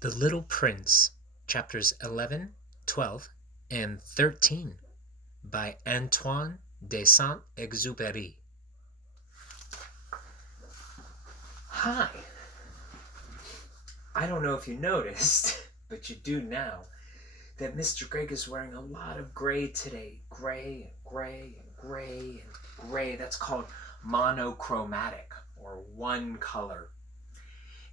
The Little Prince, chapters 11, 12, and 13 by Antoine de Saint-Exupéry. Hi! I don't know if you noticed, but you do now, that Mr. Greg is wearing a lot of gray today. Gray, gray, gray, and gray. That's called monochromatic, or one color.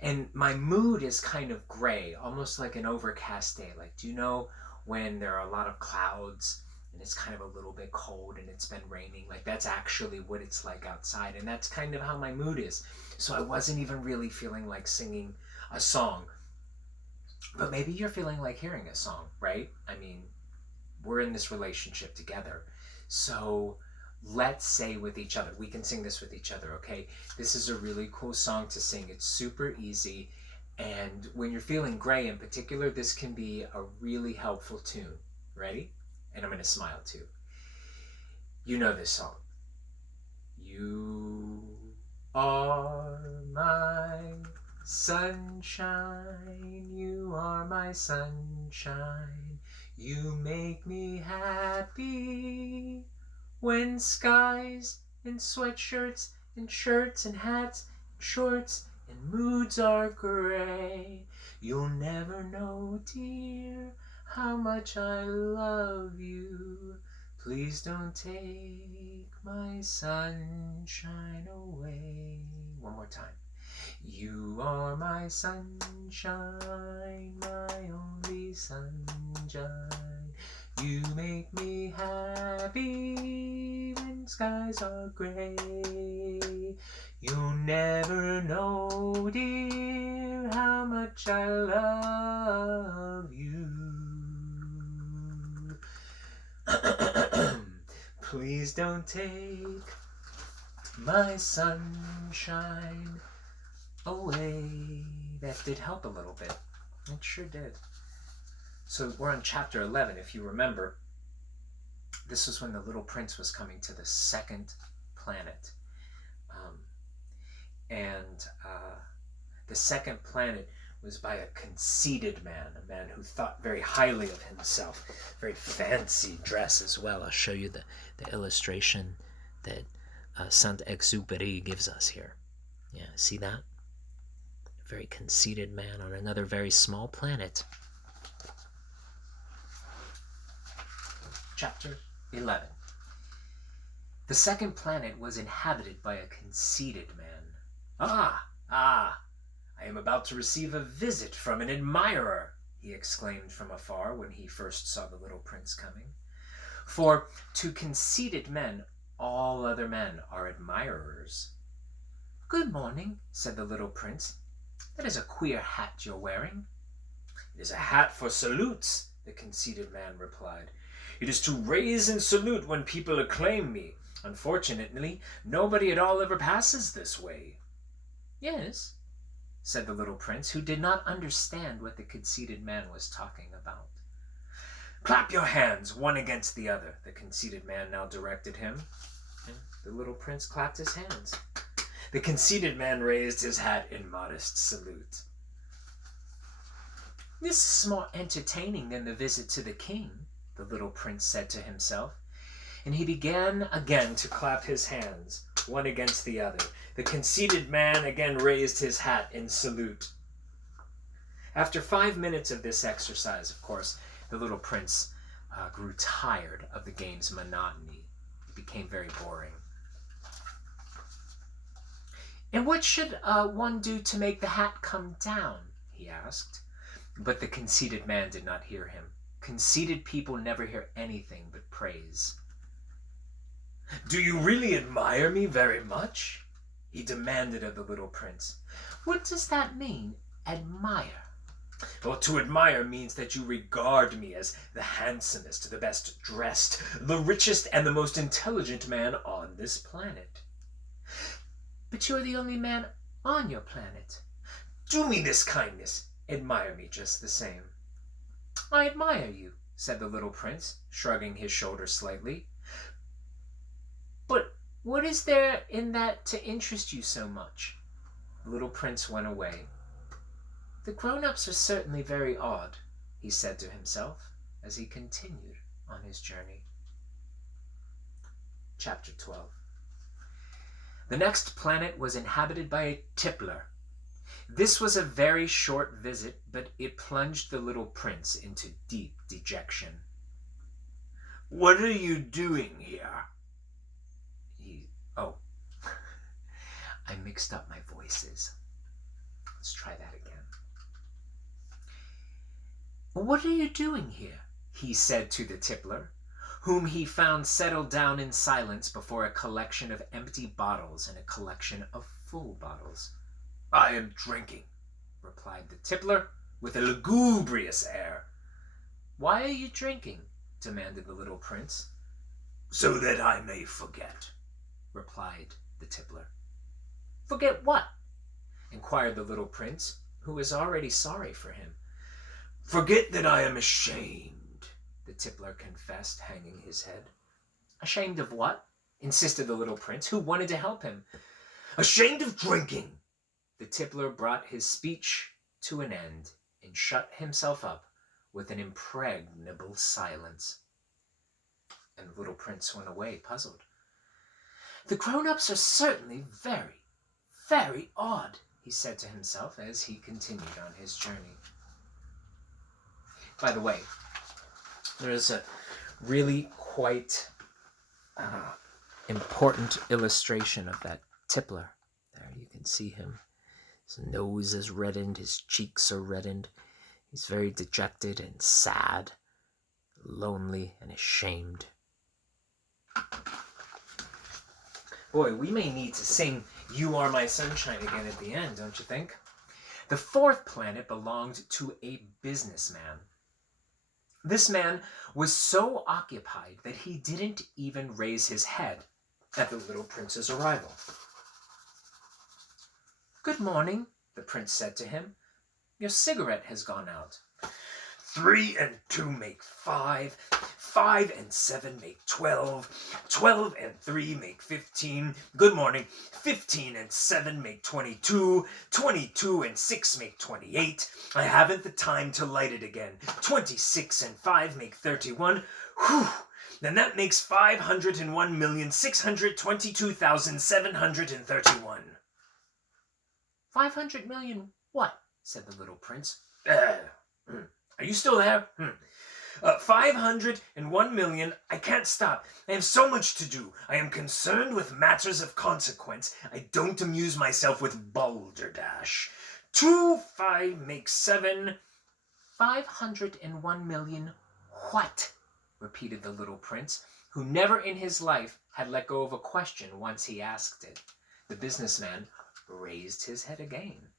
And my mood is kind of gray, almost like an overcast day. Like, do you know when there are a lot of clouds and it's kind of a little bit cold and it's been raining? Like, that's actually what it's like outside. And that's kind of how my mood is. So I wasn't even really feeling like singing a song. But maybe you're feeling like hearing a song, right? I mean, we're in this relationship together. So let's say with each other, we can sing this with each other, okay? This is a really cool song to sing. It's super easy. And when you're feeling gray in particular, this can be a really helpful tune. Ready? And I'm going to smile too. You know this song. You are my sunshine, you are my sunshine, you make me happy when skies and sweatshirts and shirts and hats and shorts and moods are gray. You'll never know, dear, how much I love you. Please don't take my sunshine away. One more time. You are my sunshine, my only sunshine. You make me happy when skies are gray. You'll never know, dear, how much I love you. Please don't take my sunshine away. That did help a little bit. It sure did. So we're on chapter 11, if you remember. This was when the little prince was coming to the second planet. The second planet was by a conceited man, a man who thought very highly of himself. Very fancy dress as well. I'll show you the illustration that Saint-Exupéry gives us here. Yeah, see that? A very conceited man on another very small planet. Chapter 11. The second planet was inhabited by a conceited man. Ah! I am about to receive a visit from an admirer, he exclaimed from afar when he first saw the little prince coming. For to conceited men, all other men are admirers. Good morning, said the little prince. That is a queer hat you're wearing. It is a hat for salutes, the conceited man replied. It is to raise and salute when people acclaim me. Unfortunately, nobody at all ever passes this way. Yes, said the little prince, who did not understand what the conceited man was talking about. Clap your hands, one against the other, the conceited man now directed him. And the little prince clapped his hands. The conceited man raised his hat in modest salute. This is more entertaining than the visit to the king, the little prince said to himself, and he began again to clap his hands, one against the other. The conceited man again raised his hat in salute. After 5 minutes of this exercise, of course, the little prince grew tired of the game's monotony. It became very boring. And what should one do to make the hat come down? He asked. But the conceited man did not hear him. Conceited people never hear anything but praise. Do you really admire me very much? He demanded of the little prince. What does that mean, admire? Well, to admire means that you regard me as the handsomest, the best dressed, the richest, and the most intelligent man on this planet. But you're the only man on your planet. Do me this kindness. Admire me just the same. I admire you, said the little prince, shrugging his shoulders slightly. But what is there in that to interest you so much? The little prince went away. The grown-ups are certainly very odd, he said to himself as he continued on his journey. Chapter 12. The next planet was inhabited by a tippler. This was a very short visit, but it plunged the little prince into deep dejection. "What are you doing here?" Oh, I mixed up my voices. Let's try that again. "What are you doing here?" he said to the tippler, whom he found settled down in silence before a collection of empty bottles and a collection of full bottles. "I am drinking," replied the tippler with a lugubrious air. "Why are you drinking?" demanded the little prince. "So that I may forget," replied the tippler. "Forget what?" inquired the little prince, who was already sorry for him. "Forget that I am ashamed," the tippler confessed, hanging his head. "Ashamed of what?" insisted the little prince, who wanted to help him. "Ashamed of drinking." The tippler brought his speech to an end and shut himself up with an impregnable silence. And the little prince went away, puzzled. "The grown-ups are certainly very, very odd," he said to himself as he continued on his journey. By the way, there is a really quite important illustration of that tippler. There you can see him. His nose is reddened, his cheeks are reddened. He's very dejected and sad, lonely and ashamed. Boy, we may need to sing "You Are My Sunshine" again at the end, don't you think? The fourth planet belonged to a businessman. This man was so occupied that he didn't even raise his head at the little prince's arrival. "Good morning," the prince said to him. "Your cigarette has gone out." 3 and 2 make 5. 5 and 7 make 12. 12 and 3 make 15. Good morning. 15 and 7 make 22. 22 and 6 make 28. I haven't the time to light it again. 26 and 5 make 31. Whew! Then that makes 501,622,731. 500 million what? Said the little prince. Are you still there? 501 million. I can't stop. I have so much to do. I am concerned with matters of consequence. I don't amuse myself with balderdash. 2, 5 makes 7. 501 million what? Repeated the little prince, who never in his life had let go of a question once he asked it. The businessman raised his head again.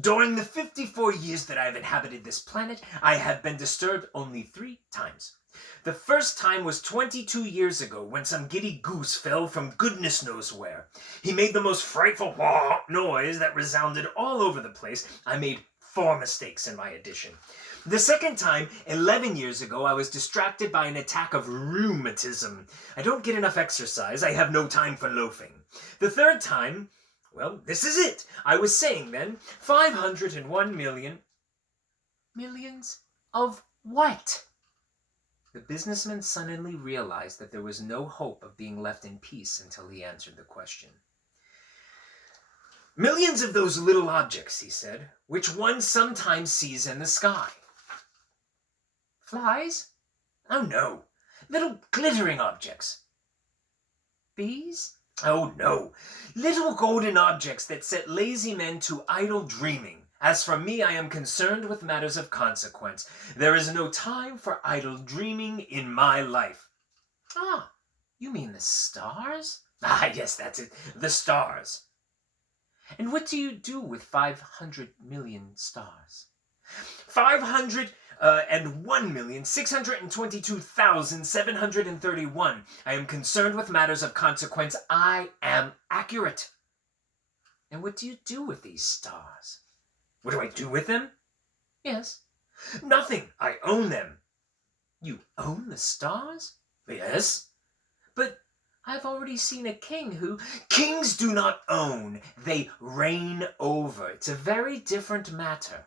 During the 54 years that I have inhabited this planet, I have been disturbed only 3 times. The first time was 22 years ago, when some giddy goose fell from goodness knows where. He made the most frightful noise that resounded all over the place. I made 4 mistakes in my addition. The second time, 11 years ago, I was distracted by an attack of rheumatism. I don't get enough exercise. I have no time for loafing. The third time, well, this is it. I was saying then, 501 million. Millions of what? The businessman suddenly realized that there was no hope of being left in peace until he answered the question. Millions of those little objects, he said, which one sometimes sees in the sky. Flies? Oh, no. Little glittering objects. Bees? Oh, no. Little golden objects that set lazy men to idle dreaming. As for me, I am concerned with matters of consequence. There is no time for idle dreaming in my life. Ah, you mean the stars? Ah, yes, that's it. The stars. And what do you do with 500 million stars? 501,622,731. I am concerned with matters of consequence. I am accurate. And what do you do with these stars? What do I do with them? Yes. Nothing. I own them. You own the stars? Yes. But I've already seen a king who... Kings do not own. They reign over. It's a very different matter.